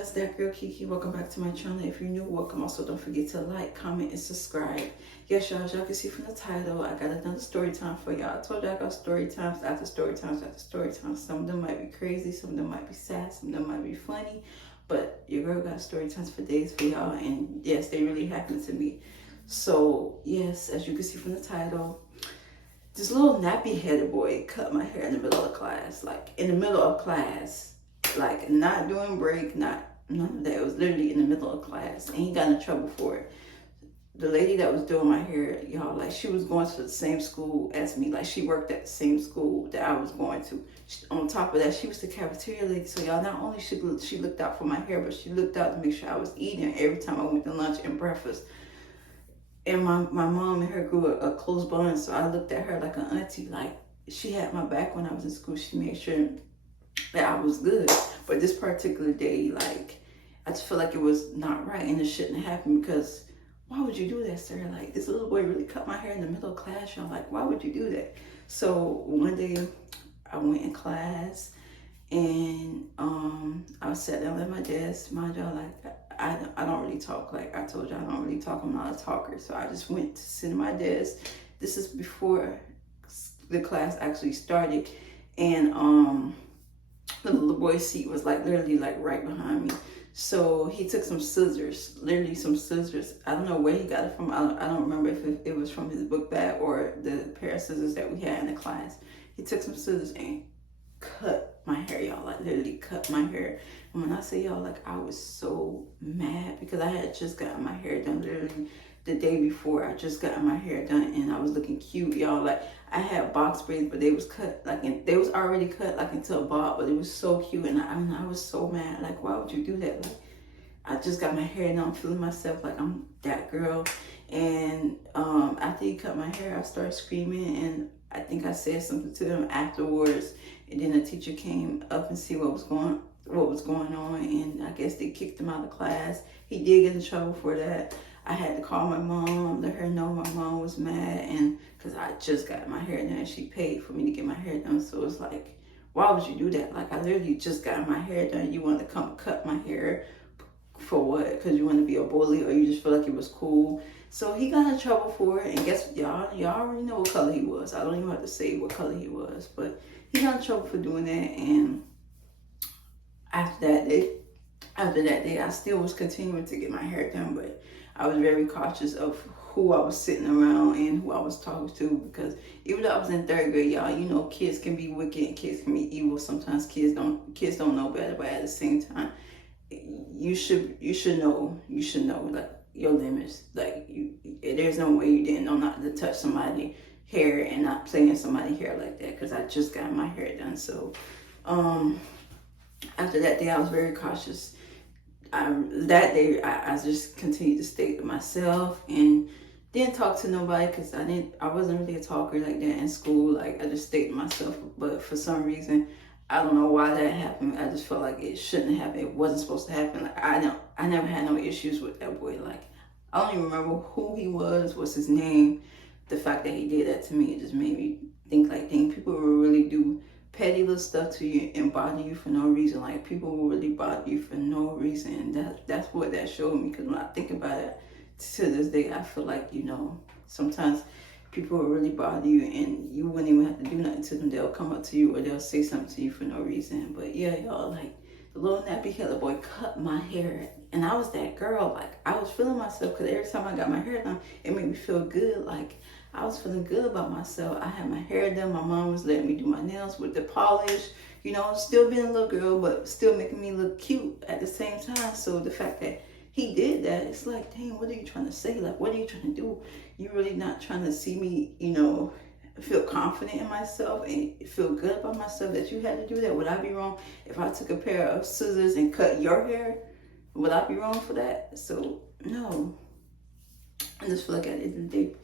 it's that girl Kiki. Welcome back to my channel. If you're new, welcome. Also, don't forget to like, comment, and subscribe. Yes, y'all, as y'all can see from the title, I got another story time for y'all. I told you I got story times after story times after story times. Some of them might be crazy, some of them might be sad, some of them might be funny, but your girl got story times for days for y'all, and yes, they really happened to me. So, yes, as you can see from the title, this little nappy-headed boy cut my hair in the middle of class, like in the middle of class. Like, not doing break, none of that. It was literally in the middle of class, and he got in trouble for it. The lady that was doing my hair, y'all, like, she was going to the same school as me. Like, she worked at the same school that I was going to. On top of that, she was the cafeteria lady. So, y'all, not only she looked out for my hair, but she looked out to make sure I was eating every time I went to lunch and breakfast. And my mom and her grew a close bond, so I looked at her like an auntie. Like, she had my back when I was in school. She made sure that I was good. But this particular day, like, I just feel like it was not right, and it shouldn't have happened, because why would you do that, sir? Like, this little boy really cut my hair in the middle of class, y'all. Like, why would you do that? So one day I went in class, and I sat down at my desk. Mind y'all, like, I don't really talk. Like I told you, I don't really talk. I'm not a talker. So I just went to sit at my desk. This is before the class actually started, and the little boy's seat was like literally like right behind me. So he took some scissors, literally some scissors. I don't know where he got it from. I don't remember if it was from his book bag or the pair of scissors that we had in the class. He took some scissors and cut my hair, y'all. Like, literally cut my hair. And when I say, y'all, like, I was so mad because I had just gotten my hair done literally the day before. I just got my hair done, and I was looking cute, y'all. Like, I had box braids, but they was cut, like, they was already cut, like, into a bob, but it was so cute. And I was so mad. Like, why would you do that? Like, I just got my hair done. I'm feeling myself like I'm that girl. And after he cut my hair, I started screaming, and I think I said something to him afterwards. And then the teacher came up and see what was going on, and I guess they kicked him out of class. He did get in trouble for that. I had to call my mom, let her know my mom was mad, and because I just got my hair done, she paid for me to get my hair done. So it's like, why would you do that? Like, I literally just got my hair done. You want to come cut my hair for what? Because you want to be a bully, or you just feel like it was cool? So he got in trouble for it, and guess what, y'all already know what color he was. I don't even have to say what color he was, but he got in trouble for doing that. And after that day, I still was continuing to get my hair done, but I was very cautious of who I was sitting around and who I was talking to, because even though I was in third grade, y'all, you know, kids can be wicked and kids can be evil. Sometimes kids don't know better, but at the same time, you should know like your limits. Like, there's no way you didn't know not to touch somebody's hair and not play in somebody's hair like that, because I just got my hair done. So after that day, I was very cautious. That day, I just continued to stay to myself and didn't talk to nobody, because I wasn't really a talker like that in school. Like, I just stayed to myself. But for some reason, I don't know why that happened. I just felt like it shouldn't happen. It wasn't supposed to happen. Like, I never had no issues with that boy. Like, I don't even remember who he was, what's his name. The fact that he did that to me, it just made me think, like, dang, people will really do petty little stuff to you and bother you for no reason. Like, people will really bother you for no reason. And that's what that showed me. Because when I think about it, to this day, I feel like, you know, sometimes people will really bother you and you wouldn't even have to do nothing to them. They'll come up to you or they'll say something to you for no reason. But yeah, y'all, like, the little nappy-headed boy cut my hair, and I was that girl. Like, I was feeling myself, because every time I got my hair done, it made me feel good. Like, I was feeling good about myself. I had my hair done. My mom was letting me do my nails with the polish. You know, still being a little girl, but still making me look cute at the same time. So the fact that he did that, it's like, dang, what are you trying to say? Like, what are you trying to do? You really not trying to see me, you know, feel confident in myself and feel good about myself, that you had to do that? Would I be wrong if I took a pair of scissors and cut your hair? Would I be wrong for that? So, no. I just feel like at the end of the day,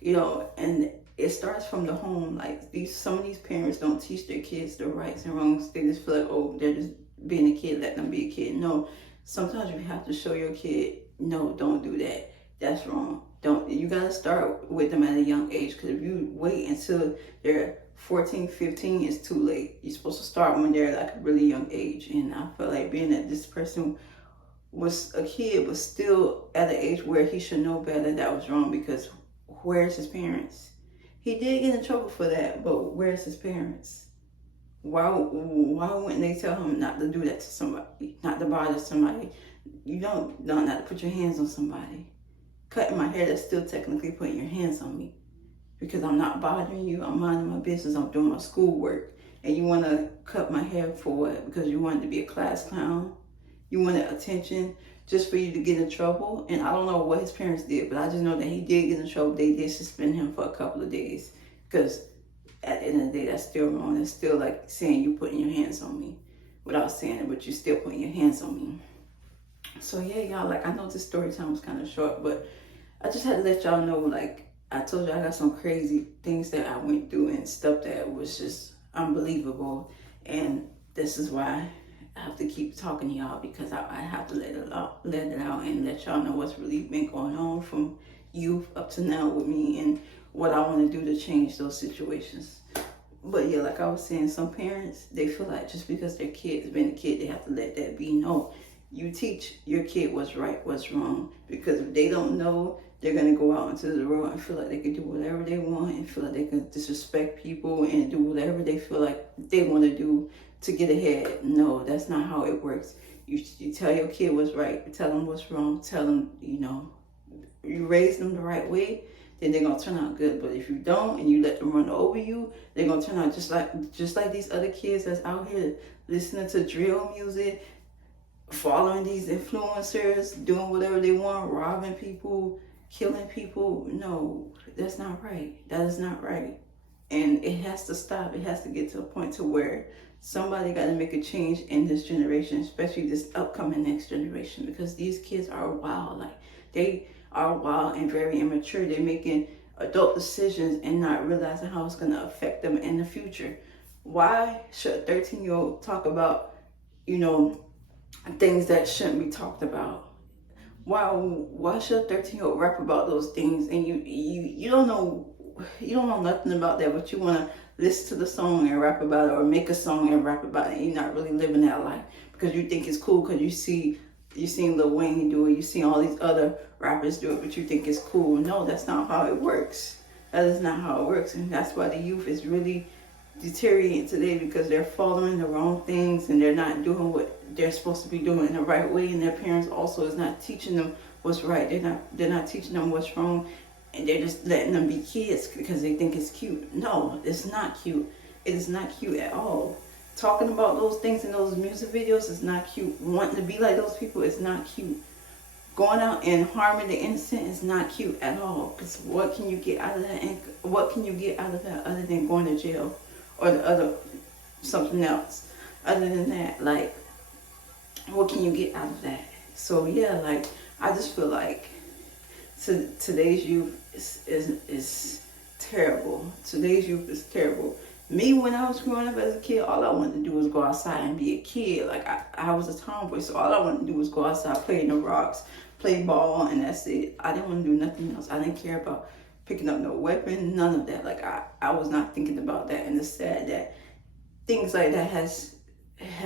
you know, and it starts from the home. Like, some of these parents don't teach their kids the rights and wrongs. They just feel like, oh, they're just being a kid, let them be a kid. No, sometimes you have to show your kid, no, don't do that. That's wrong. You gotta start with them at a young age, because if you wait until they're 14, 15, it's too late. You're supposed to start when they're like a really young age. And I feel like being that this person was a kid, but still at an age where he should know better, that was wrong. Because where's his parents? He did get in trouble for that, but where's his parents? Why wouldn't they tell him not to do that to somebody, not to bother somebody? You don't not to put your hands on somebody. Cutting my hair, that's still technically putting your hands on me, because I'm not bothering you. I'm minding my business. I'm doing my schoolwork, and you want to cut my hair for what? Because you wanted to be a class clown. You wanted attention just for you to get in trouble. And I don't know what his parents did, but I just know that he did get in trouble. They did suspend him for a couple of days, because at the end of the day, that's still wrong. That's still like saying you putting your hands on me without saying it, but you still putting your hands on me. So yeah, y'all, like, I know this story time was kind of short, but I just had to let y'all know, like, I told you I got some crazy things that I went through and stuff that was just unbelievable. And this is why I have to keep talking to y'all, because I have to let it out and let y'all know what's really been going on from youth up to now with me, and what I want to do to change those situations. But yeah, like I was saying, some parents, they feel like just because their kid's been a kid, they have to let that be. No, you teach your kid what's right, what's wrong. Because if they don't know, they're going to go out into the world and feel like they can do whatever they want, and feel like they can disrespect people and do whatever they feel like they want to do to get ahead. No, that's not how it works. You tell your kid what's right, you tell them what's wrong, tell them, you raise them the right way, then they're going to turn out good. But if you don't, and you let them run over you, they're going to turn out just like these other kids that's out here listening to drill music, following these influencers, doing whatever they want, robbing people, killing people. No, that's not right. That is not right. And it has to stop. It has to get to a point to where somebody got to make a change in this generation, especially this upcoming next generation, because these kids are wild. Like, they are wild and very immature. They're making adult decisions and not realizing how it's going to affect them in the future. Why should a 13-year-old talk about, things that shouldn't be talked about? Why should a 13-year-old rap about those things, and you don't know nothing about that, but you want to listen to the song and rap about it, or make a song and rap about it, and you're not really living that life because you think it's cool, because you seen Lil Wayne do it, you see all these other rappers do it, but you think it's cool. No, that's not how it works. That is not how it works. And that's why the youth is really deteriorating today, because they're following the wrong things, and they're not doing what they're supposed to be doing in the right way, and their parents also is not teaching them what's right. They're not teaching them what's wrong, and they're just letting them be kids because they think it's cute. No, it's not cute. It is not cute at all. Talking about those things in those music videos is not cute. Wanting to be like those people is not cute. Going out and harming the innocent is not cute at all. Because what can you get out of that? And what can you get out of that other than going to jail, or the other something else? Other than that, like, what can you get out of that? So yeah, like, I just feel like today's youth is terrible. Today's youth is terrible. Me, when I was growing up as a kid, all I wanted to do was go outside and be a kid. Like, I was a tomboy, so all I wanted to do was go outside, play in the rocks, play ball, and that's it. I didn't want to do nothing else. I didn't care about picking up no weapon, none of that. Like, I was not thinking about that, and it's sad that things like that has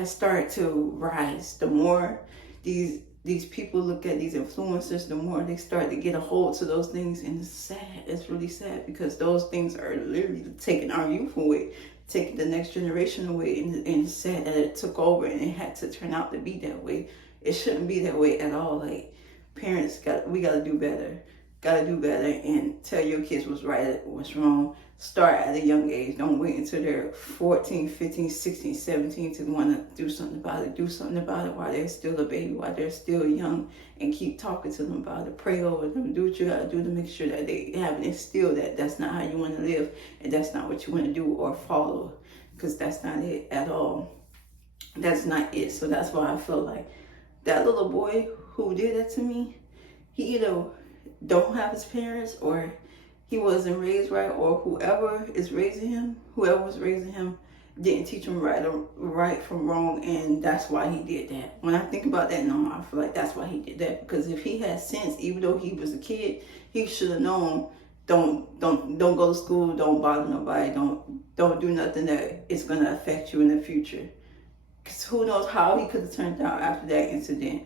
started to rise. The more these people look at these influencers, the more they start to get a hold to those things, and it's sad. It's really sad, because those things are literally taking our youth away, taking the next generation away, and it's sad that it took over and it had to turn out to be that way. It shouldn't be that way at all. Like, parents, we gotta do better. Gotta do better and tell your kids what's right, what's wrong. Start at a young age. Don't wait until they're 14, 15, 16, 17 to want to do something about it. Do something about it while they're still a baby, while they're still young, and keep talking to them about it. Pray over them. Do what you got to do to make sure that they haven't instilled that that's not how you want to live, and that's not what you want to do or follow, because that's not it at all. That's not it. So that's why I feel like that little boy who did that to me, he either don't have his parents, or he wasn't raised right, or whoever was raising him didn't teach him right from wrong, and that's why he did that. When I think about that now, I feel like that's why he did that, because if he had sense, even though he was a kid, he should have known, don't go to school, don't bother nobody, don't do nothing that is going to affect you in the future. Because who knows how he could have turned out after that incident.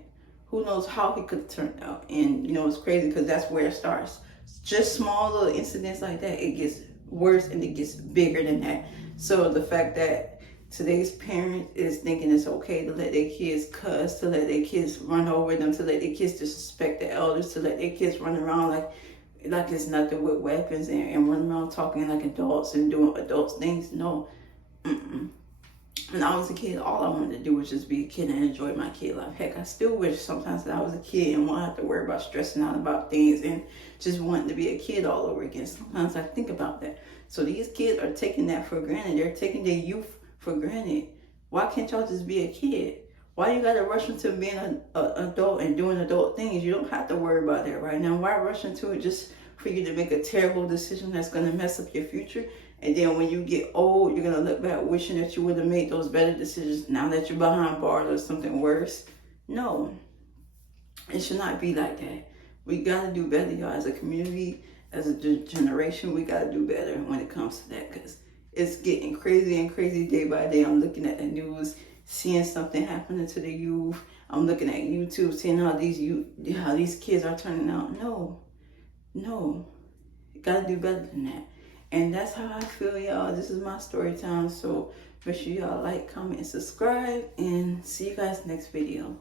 Who knows how he could have turned out? And you know, it's crazy because that's where it starts. Just small little incidents like that, it gets worse and it gets bigger than that. So the fact that today's parent is thinking it's okay to let their kids cuss, to let their kids run over them, to let their kids disrespect the elders, to let their kids run around like it's nothing with weapons and run around talking like adults and doing adults things. No. Mm-mm. When I was a kid, all I wanted to do was just be a kid and enjoy my kid life. Heck, I still wish sometimes that I was a kid and won't have to worry about stressing out about things and just wanting to be a kid all over again. Sometimes I think about that. So these kids are taking that for granted. They're taking their youth for granted. Why can't y'all just be a kid? Why you gotta rush into being an adult and doing adult things? You don't have to worry about that right now. Why rush into it just for you to make a terrible decision that's gonna mess up your future? And then when you get old, you're gonna look back wishing that you would have made those better decisions now that you're behind bars or something worse. No, it should not be like that. We gotta do better, y'all. As a community, as a generation, we gotta do better when it comes to that, because it's getting crazy and crazy day by day. I'm looking at the news, seeing something happening to the youth. I'm looking at YouTube, seeing how these kids are turning out. No, you gotta do better than that. And that's how I feel, y'all. This is my story time. So make sure y'all like, comment, and subscribe. And see you guys next video.